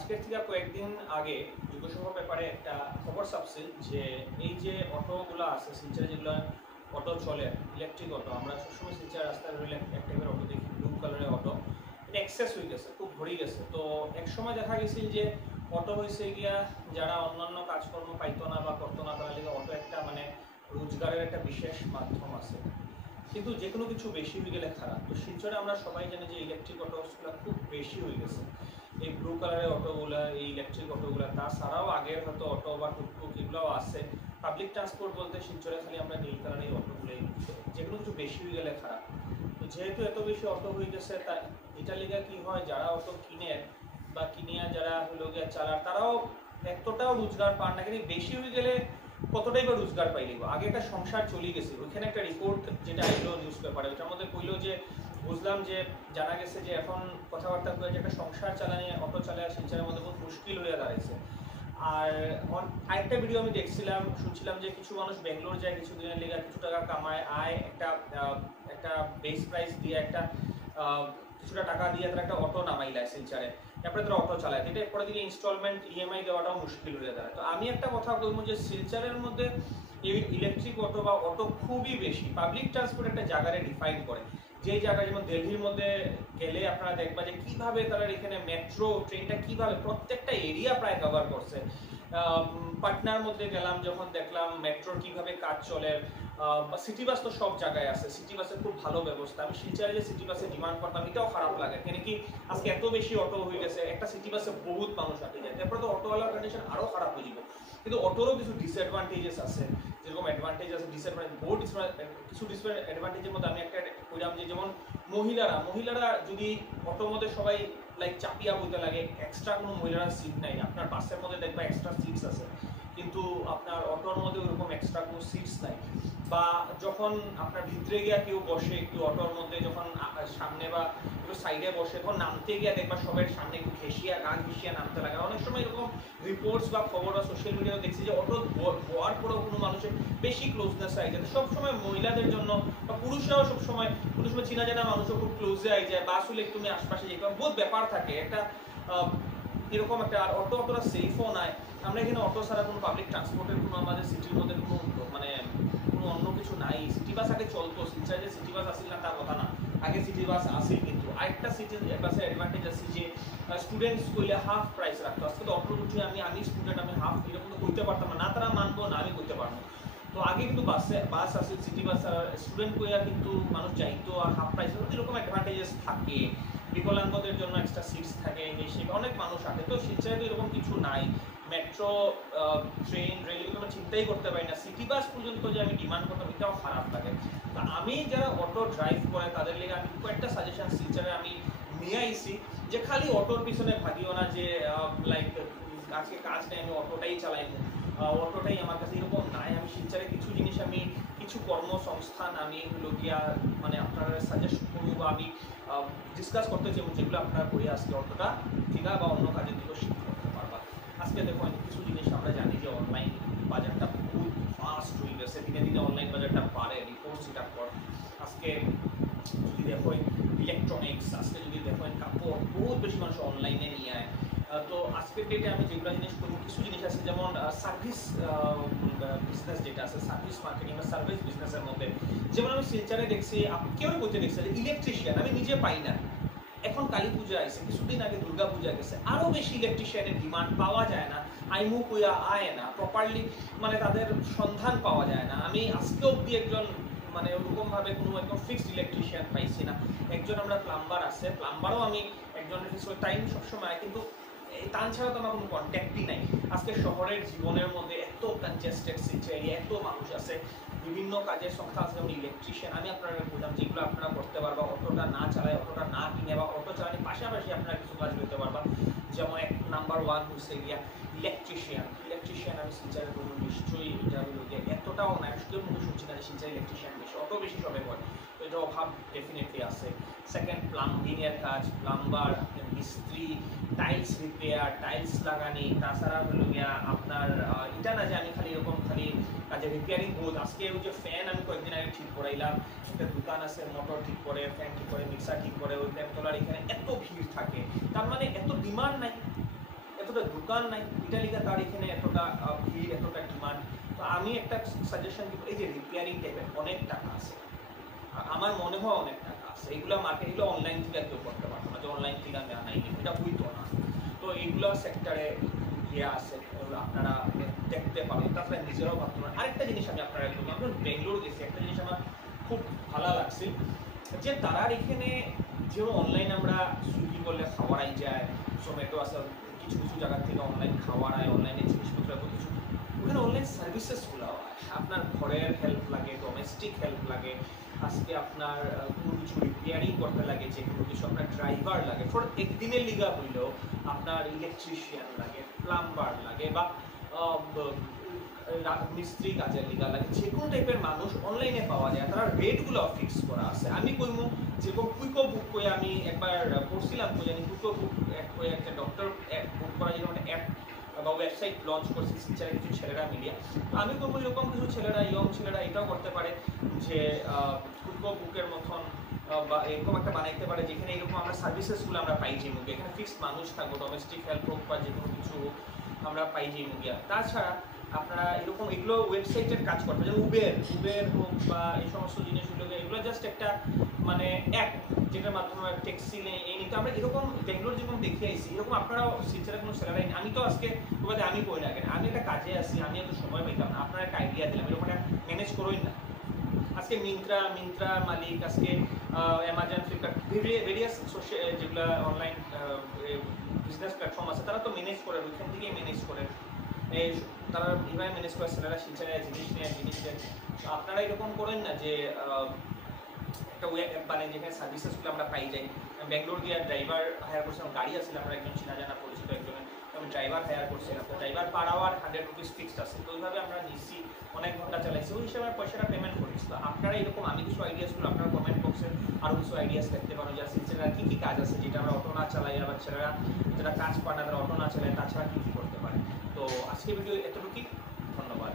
আজকের থেকে কয়েকদিন আগে যুগসহ ব্যাপারে একটা খবর ছাপছিল যে এই যে অটোগুলো আছে শিলচরে যেগুলো অটো চলে ইলেকট্রিক অটো, আমরা সবসময় শিলচর রাস্তায় ধরলে এক টাইপের অটো দেখি, ব্লু কালারের অটো, এটা এক্সেস হয়ে গেছে, খুব ভরে গেছে। তো এক সময় দেখা গেছিল যে অটো হয়েছে গিয়া যারা অন্যান্য কাজকর্ম পাইতো না বা করতো না তারা লিগে অটো একটা মানে রোজগারের একটা বিশেষ মাধ্যম আছে। কিন্তু যে কোনো কিছু বেশি হয়ে গেলে খারাপ। তো শিলচরে আমরা সবাই জানি যে ইলেকট্রিক অটোগুলো খুব বেশি হয়ে গেছে, এই ব্লু কালারের অটোগুলা, এই ইলেকট্রিক অটোগুলা। তাছাড়াও আগের হয়তো অটো বা টুকটুক এগুলোও আছে। পাবলিক ট্রান্সপোর্ট বলতে শিলচরে খালি আমরা নীল কালারের এই অটোগুলোই, যে কোনো কিছু বেশি হয়ে গেলে খারাপ। তো যেহেতু এত বেশি অটো হয়ে গেছে, তা এটা লিগে কি হয়, যারা অটো কিনে বা কিনিয়া যারা হলো গিয়া চালার, তারাও এতটাও রোজগার পান না। কিন্তু বেশি হয়ে গেলে কতটাই বা রোজগার পাইলিব। আগে একটা সংসার চলে গেছিল, ওইখানে একটা রিপোর্ট যেটা আইলো নিউজ পেপারে, ওটার মধ্যে কইলো যে বুঝলাম যে জানা গেছে যে এখন কথাবার্তা করে যে একটা সংসার চালানি অটো চালায় শিলচরের মধ্যে খুব মুশকিল হয়ে দাঁড়াইছে। আর আরেকটা ভিডিও আমি দেখছিলাম, শুনছিলাম যে কিছু মানুষ ব্যাঙ্গালোর যায় কিছু দিনের লেগে, কিছু টাকা কামায়, আয় একটা বেস প্রাইস দিয়ে একটা কিছুটা টাকা দিয়ে তারা একটা অটো নামাইলায় শিলচরে, তারপরে তারা অটো চালায়। এটা এরপরে দিকে ইনস্টলমেন্ট ইএমআই দেওয়াটাও মুশকিল হয়ে দাঁড়ায়। তো আমি একটা কথা বলবো যে শিলচরের মধ্যে এই ইলেকট্রিক অটো বা অটো খুবই বেশি। পাবলিক ট্রান্সপোর্ট একটা জায়গায় ডিফাইন করে, যে জায়গায় যেমন দিল্লির মধ্যে গেলে আপনারা দেখবা যে কিভাবে তারা এখানে মেট্রো ট্রেনটা কিভাবে প্রত্যেকটা এরিয়া প্রায় কভার করছে। পাটনার মধ্যে গেলাম যখন দেখলাম মেট্রোর কিভাবে কাজ চলে। সিটি বাস তো সব জায়গায় আছে, সিটি বাসের খুব ভালো ব্যবস্থা। আমি শিলচরে যে সিটি বাসের ডিমান্ড করতাম এটাও খারাপ লাগে, কেন কি আজকে এত বেশি অটো হয়ে গেছে, একটা সিটি বাসে বহুত মানুষ আটে যায়, তারপরে তো অটোওয়ালার কন্ডিশন আরও খারাপ হয়ে যাবে। কিন্তু অটোরও কিছু ডিসঅ্যাডভান্টেজেস আছে, যেরকম অ্যাডভান্টেজ আছে ডিসঅ্যাডভান্টেজ, বহু কিছু ডিসঅ্যাডভান্টেজের মধ্যে আমি একটা কইলাম যে যেমন মহিলারা যদি অটোর মধ্যে সবাই লাইক চাপিয়া বইতে লাগে, এক্সট্রা কোনো মহিলারা সিট নাই। আপনার বাসের মধ্যে দেখবা এক্সট্রা সিটস আছে, কিন্তু আপনার অটোর মধ্যে ওরকম এক্সট্রা কোনো সিটস নাই। বা যখন আপনার ভিতরে গিয়া কেউ বসে একটু অটোর মধ্যে, যখন সামনে বা একটু সাইডে বসে, তখন নামতে গিয়া দেখবা সবাই সামনে একটু গা ঘেঁষিয়া নামতে লাগে। অনেক সময় এরকম রিপোর্টস বা খবর বা সোশ্যাল মিডিয়াতে দেখছি যে অটো হওয়ার পরেও কোনো মানুষের বেশি ক্লোজনেস আই যায়। সবসময় মহিলাদের জন্য বা পুরুষরাও সবসময় কোনো সময় চিনা জানা মানুষও খুব ক্লোজে আই যায়, বাস হলে একটু আশপাশে যেতে বহুত ব্যাপার থাকে একটা এরকম একটা। আর অটো অতটা সেফও নাই। আমরা এখানে অটো ছাড়া কোনো পাবলিক ট্রান্সপোর্টের কোনো আমাদের সিটির মধ্যে কোনো মানে কোনো অন্য কিছু নাই। সিটি বাস আগে চলতো, শিলচরে যে সিটি বাস আসিল না তার কথা না, আগে সিটি বাস আসিল। কিন্তু আরেকটা সিটি বাসের অ্যাডভান্টেজ আছে যে স্টুডেন্টস কইলে হাফ প্রাইস রাখতো। আজকে তো অটো উঠে আমি স্টুডেন্ট, আমি হাফ এরকম তো কইতে পারতাম না, তারা মানবো না আমি কইতে পারবো। তো আগে কিন্তু বাস আছে সিটি বাস, স্টুডেন্ট কইয়া কিন্তু মানুষ যাইতো আর হাফ প্রাইস, এরকম অ্যাডভান্টেজেস থাকে। বিকলাঙ্গদের জন্য এক্সট্রা সিটস থাকে, হিসেবে অনেক মানুষ আসে। তো শিলচরে তো এরকম কিছু নাই। মেট্রো ট্রেন রেলগুলো আমরা চিন্তাই করতে পারি না। সিটি বাস পর্যন্ত যে আমি ডিমান্ড করতাম এটাও খারাপ লাগে। তা আমি যারা অটো ড্রাইভ করে তাদের লেগে আমি কয়েকটা সাজেশন শিলচরে আমি নিয়ে আইছি, যে খালি অটোর পিছনে ভাগিও না যে লাইক আজকে কাজ নেই আমি অটোটাই চালাইবো, অটোটাই আমার কাছে, এরকম নাই। আমি শিলচরে কিছু জিনিস, আমি কিছু কর্মসংস্থান আমি গিয়া মানে আপনারা সাজেস্ট করবো বা আমি ডিসকাস করতে চাই, যেগুলো আপনারা করে আজকে অটোটা ঠিকা বা অন্য কাজের দিকেও শিখতে করতে পারবা। আজকে দেখুন কিছু জিনিস আমরা জানি যে অনলাইন বাজারটা বহুত ফাস্ট হয়ে গেছে, দিনে দিনে অনলাইন বাজারটা বাড়ে, রিপোর্টস এটা পর। আজকে যদি দেখো ইলেকট্রনিক্স, আজকে যদি দেখো কাপড়, বহুত বেশি মানুষ অনলাইনে নিয়ে আয়। তো আজকের ডেটে আমি যেগুলো জিনিস করবো, কিছু জিনিস আছে যেমন সার্ভিস বিজনেস, যেটা আছে সার্ভিস মার্কেটিং বা সার্ভিস বিজনেসের মধ্যে, যেমন আমি শিলচরে দেখছি, কেউ বলতে দেখছি যে ইলেকট্রিশিয়ান আমি নিজে পাই না। এখন কালী পূজা আছে, কিছুদিন আগে দুর্গা পূজা গেছে, আরো বেশি ইলেকট্রিশিয়ানের ডিমান্ড, পাওয়া যায় না, আইমু কইয়া আয় না প্রপারলি, মানে তাদের সন্ধান পাওয়া যায় না। আমি আজকে অব্দি একজন মানে ওরকম ভাবে কোনো একদম ফিক্সড ইলেকট্রিশিয়ান পাইছি না। একজন আমরা প্লাম্বার আছে, প্লাম্বারও আমি একজনের ফিক্স টাইম সবসময়, কিন্তু তান ছাড়া তো আমার কোনো কন্ট্যাক্টই নাই। আজকে শহরের জীবনের মধ্যে এত কনজেস্টেড সিটি, এত মানুষ আছে, বিভিন্ন কাজের সংখ্যা আছে, যেমন ইলেকট্রিশিয়ান আমি আপনারা বললাম যেগুলো আপনারা করতে পারবা, অটোটা না চালায়, অটোটা না কিনে বা অটো চালানোর পাশাপাশি আপনারা কিছু কাজ করতে পারবা। যেমন নাম্বার 1 হচ্ছে গিয়া ইলেকট্রিশিয়ান আমি শিলচরে বলবো নিশ্চয়ই এটা হলো গিয়ে এতটাও না, কেউ মুখে শুনছি না যে শিলচরে ইলেকট্রিশিয়ান বেশি, অটো বেশি সবাই করে, তো এটা অভাব ডেফিনেটলি আছে। সেকেন্ড প্লাম্বিংয়ের কাজ, প্লাম্বার, মিস্ত্রি, টাইলস রিপেয়ার, টাইলস লাগানি, তাছাড়া হলো গিয়া আপনার এটা না যে আমি খালি এরকম খালি কাজে রিপেয়ারিং বোধ। আজকে ওই যে ফ্যান আমি কয়েকদিন আগে ঠিক করাইলাম, একটা দোকান আছে মোটর ঠিক করে, ফ্যান ঠিক করে, মিক্সার ঠিক করে, ওই ফ্যান তোলার এখানে এত ভিড় থাকে, তার মানে এত ডিমান্ড নাই। এতটা দোকান নাই, এটা লিগা তার এখানে এতটা ভিড়, এতটা ডিমান্ড। তো আমি একটা সাজেশন দিব, এই যে রিপেয়ারিং টাইপের অনেক টাকা আছে, আমার মনে হয় অনেক টাকা আছে, এইগুলো মার্কেট, এগুলো অনলাইন থেকে কেউ করতে পারতো না, যে অনলাইন থেকে আমি আনাই, এটা হইতো না। তো এইগুলো সেক্টরে ইয়ে আছে, আপনারা দেখতে পাবেন, তাছাড়া নিজেরাও ভাবতে পারেন। আরেকটা জিনিস আমি আপনারা একটু, আমি বেঙ্গলোর গেছি, একটা জিনিস আমার খুব ভালো লাগছে, যে তারার এখানে যে অনলাইন আমরা সুইগি করলে খাওয়ারাই যায়, জোম্যাটো আছে, কিছু কিছু জায়গা থেকে অনলাইন খাওয়ার আয়, অনলাইনে জিনিসপত্র এত কিছু, ওখানে অনলাইন সার্ভিসেসগুলো হয়। আপনার ঘরের হেল্প লাগে, ডোমেস্টিক হেল্প লাগে, আজকে আপনার কোনো কিছু রিপেয়ারিং করতে লাগে, যে কোনো কিছু আপনার ড্রাইভার লাগে, ফর একদিনের লিগা হইলেও আপনার ইলেকট্রিশিয়ান লাগে, প্লাম্বার লাগে, বা মিস্ত্রি কাজের লিগা লাগে, যে কোনো টাইপের মানুষ অনলাইনে পাওয়া যায়। তারা রেটগুলো ফিক্স করা আছে। আমি কইমু যেরকম কুইকো বুক করে আমি একবার পড়ছিলাম, কই জানি কুইকো বুক একটা ডক্টর বুক করা যেরকম একটা অ্যাপ বা ওয়েবসাইট লঞ্চ করছে শিলচরের কিছু ছেলেরা মিলিয়ে। তো আমি বলবো এরকম কিছু ছেলেরা, ইয়ং ছেলেরা এটাও করতে পারে যে কুইকো বুকের মতন বা এরকম একটা বানাইতে পারে, যেখানে এরকম আমরা সার্ভিসেসগুলো আমরা পাই যে মুখে, এখানে ফিক্সড মানুষ থাকবো, ডোমেস্টিক হেল্প হোক বা যে কোনো কিছু হোক আমরা পাই যে মুখে। তাছাড়া আপনারা এরকম এগুলো ওয়েবসাইটের কাজ করতে, যেমন উবের হোক বা এই সমস্ত জিনিসগুলোকে, এগুলো জাস্ট একটা মানে অ্যাপ, যেটার মাধ্যমে ট্যাক্সি এই নিতে আমরা এরকম বেঙ্গলোর যেরকম দেখে আইছি, এরকম আপনারাও শিলচরে কোনো স্যালারি। আমি তো আজকে তোমাদের আমি করি না, কেন আমি একটা কাজে আছি, আমি এত সময় পাইতাম না, আপনারা একটা আইডিয়া দিলাম, এরকম একটা ম্যানেজ করোই না। আজকে মিন্ত্রা মালিক, আজকে অ্যামাজন, ফ্লিপকার্ট, ভেরিয়াস সোশ্যাল যেগুলো অনলাইন বিজনেস প্ল্যাটফর্ম আছে, তারা তো ম্যানেজ করে, ওইখান থেকেই ম্যানেজ করে, তারা এইভাবে ম্যানেজ করে সেলারা শিলচরে জিনিস দেন। আপনারা এরকম করেন না যে একটা ওয়েব মানে যেখানে সার্ভিসেসগুলো আমরা পাই যাই। ব্যাঙ্গালোর গিয়ে ড্রাইভার হায়ার করছিলাম, গাড়ি আছিল আমরা একজন চেনা জানা পরিচিত একজনের, আমি ড্রাইভার হায়ার করছিলাম। তো driver per hour 100 rupees fixed আছে। তো ওইভাবে আমরা নিচ্ছি, অনেক ঘন্টা চালাইছি, ওই হিসাবে পয়সাটা পেমেন্ট করিস। তো আপনারা এরকম, আমি কিছু আইডিয়াসগুলো আপনারা কমেন্ট বক্সে আরও কিছু আইডিয়াস দেখতে পারো, যে শিলচরের কী কী কাজ আছে যেটা আমরা অটো না চালাই, আবার ছেলেরা যারা কাজ পায় না তারা অটো না চালায়, তাছাড়া কী কী করতে পারে। তো আজকে ভিডিও এতটুকুই, ধন্যবাদ।